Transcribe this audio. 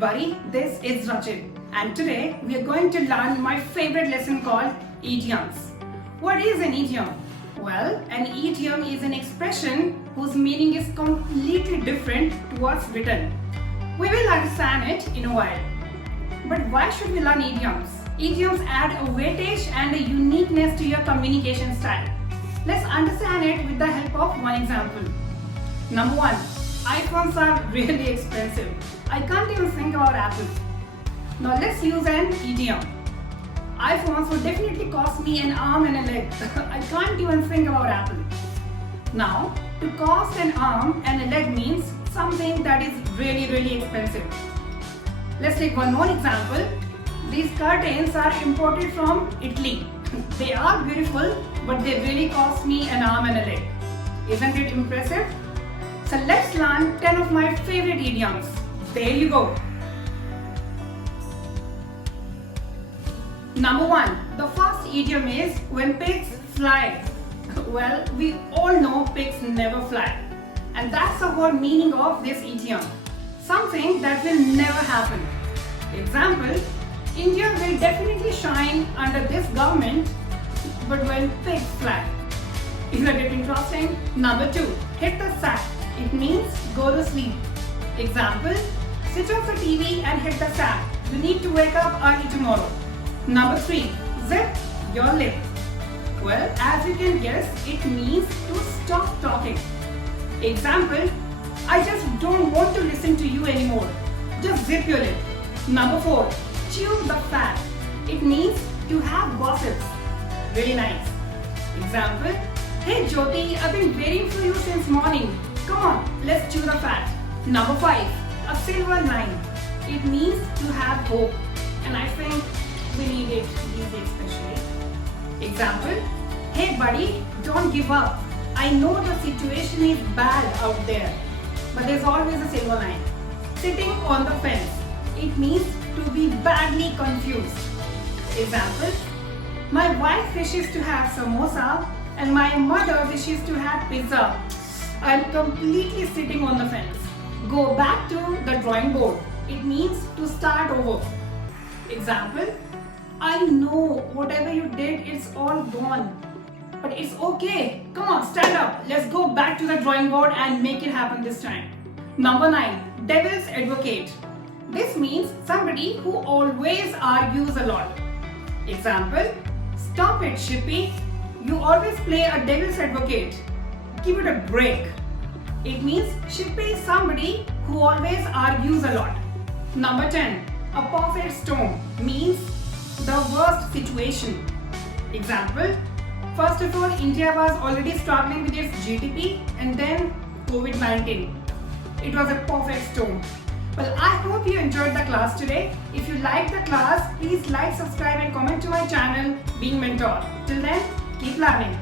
everybody, this is Rachit and today we are going to learn my favorite lesson called idioms. What is an idiom? Well, an idiom is an expression whose meaning is completely different to what's written. We will understand it in a while. But why should we learn idioms? Idioms add a weightage and a uniqueness to your communication style. Let's understand it with the help of one example. Number one, iPhones are really expensive. I can't even think about Apple. Now let's use an idiom. iPhones would definitely cost me an arm and a leg. I can't even think about Apple. Now, to cost an arm and a leg means something that is really expensive. Let's take one more example. These curtains are imported from Italy. They are beautiful, but they really cost me an arm and a leg. Isn't it impressive? So let's learn 10 of my favorite idioms. There you go. Number one, the first idiom is when pigs fly. Well, we all know pigs never fly. And that's the whole meaning of this idiom. Something that will never happen. Example, India will definitely shine under this government, but when pigs fly. Isn't it interesting? Number two, hit the sack. It means go to sleep. Example, switch off the TV and hit the sack. You need to wake up early tomorrow. Number three, zip your lip. Well, as you can guess, it means to stop talking. Example, I just don't want to listen to you anymore. Just zip your lip. Number four, chew the fat. It means to have gossips. Really nice. Example, hey Jyoti, I've been waiting for you since morning. Come on, let's chew the fat. Number five, a silver line. It means to have hope. And I think we need it these days especially. Example, hey buddy, don't give up. I know the situation is bad out there. But there's always a silver line. Sitting on the fence. It means to be badly confused. Example, my wife wishes to have samosa and my mother wishes to have pizza. I'm completely sitting on the fence. Go back to the drawing board. It means to start over. Example, I know whatever you did, it's all gone. But it's okay. Come on, stand up. Let's go back to the drawing board and make it happen this time. Number nine, devil's advocate. This means somebody who always argues a lot. Example, stop it, Shippy. You always play a devil's advocate. Give it a break. It means Shippy is somebody who always argues a lot. Number 10, a perfect storm means the worst situation. Example, first of all, India was already struggling with its GDP and then COVID-19. It was a perfect storm. Well, I hope you enjoyed the class today. If you liked the class, please like, subscribe and comment to my channel, Being Mentor. Till then, keep learning.